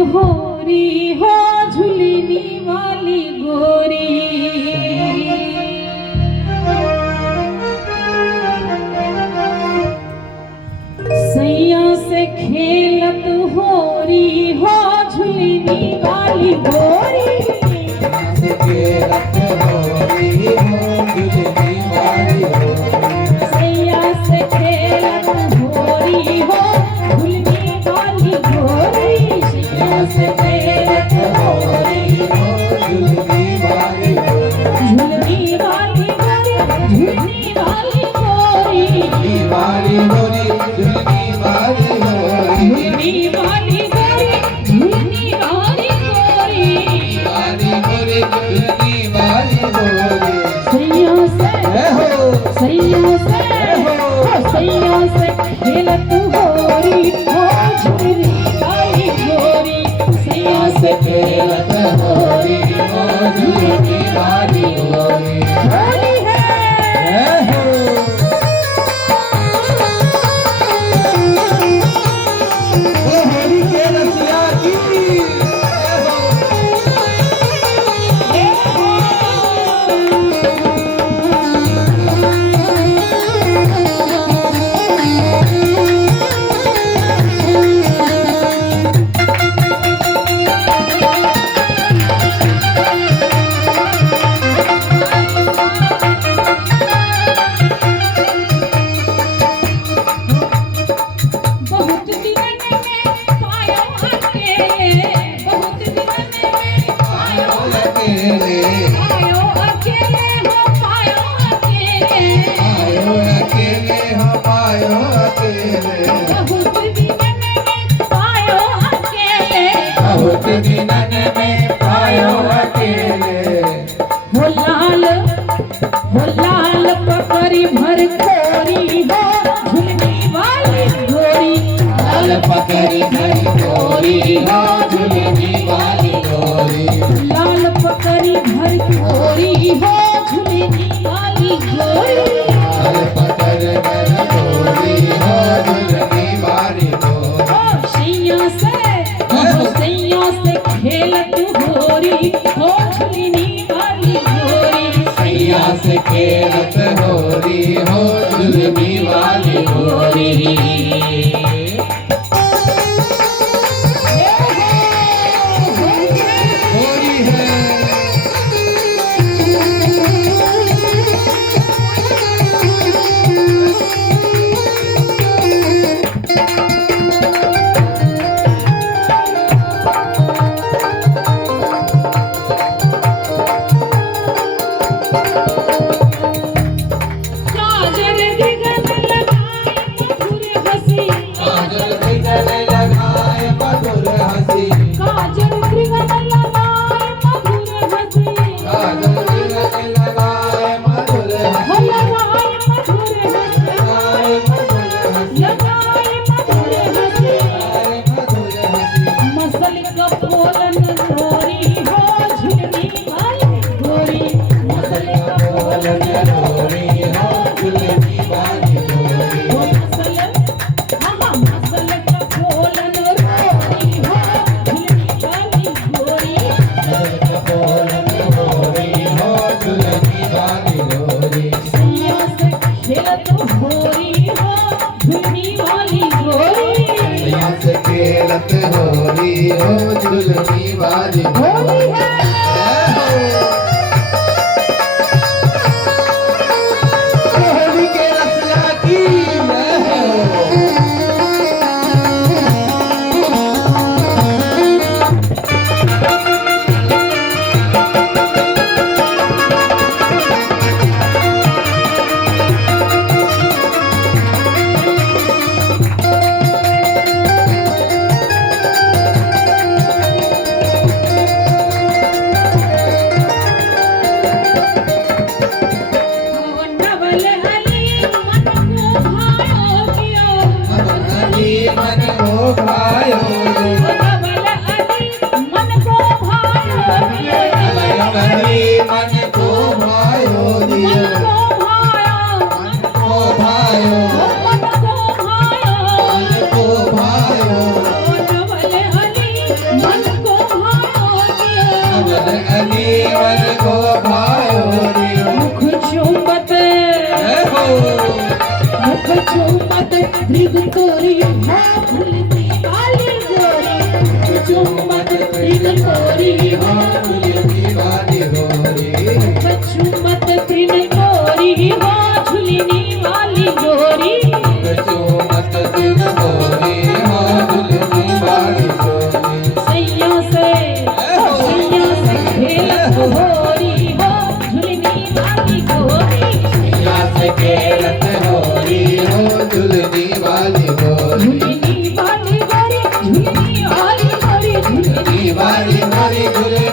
होरी हो झुलनी वाली गोरी, सैया से खेलत होरी हो झुलनी वाली गोरी, से खेलत होरी हो झुलनी वाली गोरी, सैया से खेलत होरी हो झुलनी वाली गोरी, सैया से खेलत होरी हो झुलनी वाली गोरी, झुलनी वाली गोरी, झुलनी वाली गोरी, झुलनी वाली गोरी, झुलनी वाली गोरी, झुलनी वाली गोरी, झुलनी वाली गोरी, वाली गोरी, झुलनी वाली गोरी, सैया से हो सैया से खेलत होरी हो झुलनी वाली गोरी, सैया से खेलत होरी हो झुलनी वाली गोरी, होली है हो होली के रसिया की बहुत दिन में पायो अकेले, बहुत दिन में आयो अकेले, पायो अकेले हो पायो अकेले, आयो अकेले, हम आयो अकेले, बहुत दिन में पायो अकेले, बहुत दिनन में पायो अकेले, हो लाल पकड़ी भर खोरी हो झुलनी वाली गोरी, लाल पकड़ी भरी गोरी हो झुलनी वाली गोरी, लाल पकड़ी भर खोरी हो झुलनी वाली गोरी, लाल पकड़ भरी गोरी हो झुलनी वाली गोरी, ओ सैया से खेलत होरी हो झुलनी वाली गोरी, सैया से खेलत होरी हो झुलनी वाली गोरी, गोरी है काजल दिगन लगाए मधुर हंसी, काजल दिगन लगाए मधुर हंसी, काजल दिगन लगाए मधुर हंसी, काजल दिगन लगाए मधुर हो हंसी, लगाए मधुर हंसी, लगाए मधुर हंसी, लगाए मधुर हंसी, लगाए मधुर हंसी, मसल का बोलन गोरी हो झुलनी वाली गोरी, मसल का बोलन गोरी हो झुलनी वाली गोरी, हो मसल मसल का बोलन गोरी हो झुलनी वाली गोरी, गोरी हो झुलनी वाली गोरी, सैया से खेलत होरी हो झुलनी वाली गोरी, सैया से खेलत होरी हो झुलनी वाली होली गोरी, है होली के रसिया की जय हो। वर को भायो रे मुख चुंबत जय हो मुख चुंबत मृग तोरी हो झुलनी वाली गोरी चुंबत मृग तोरी हो झुलनी वाली गोरी चुंबत मृग तोरी हो झुलनी वाली गोरी चुंबत मृग तोरी हो झुलनी वाली गोरी सैया से खेलत होरी हो झुलनी वाली गोरी सैया से खेलत होरी हो झुलनी वाली गोरी झुलनी वाली गोरी झुलनी वाली गोरी झुलनी वाली गोरी झुलनी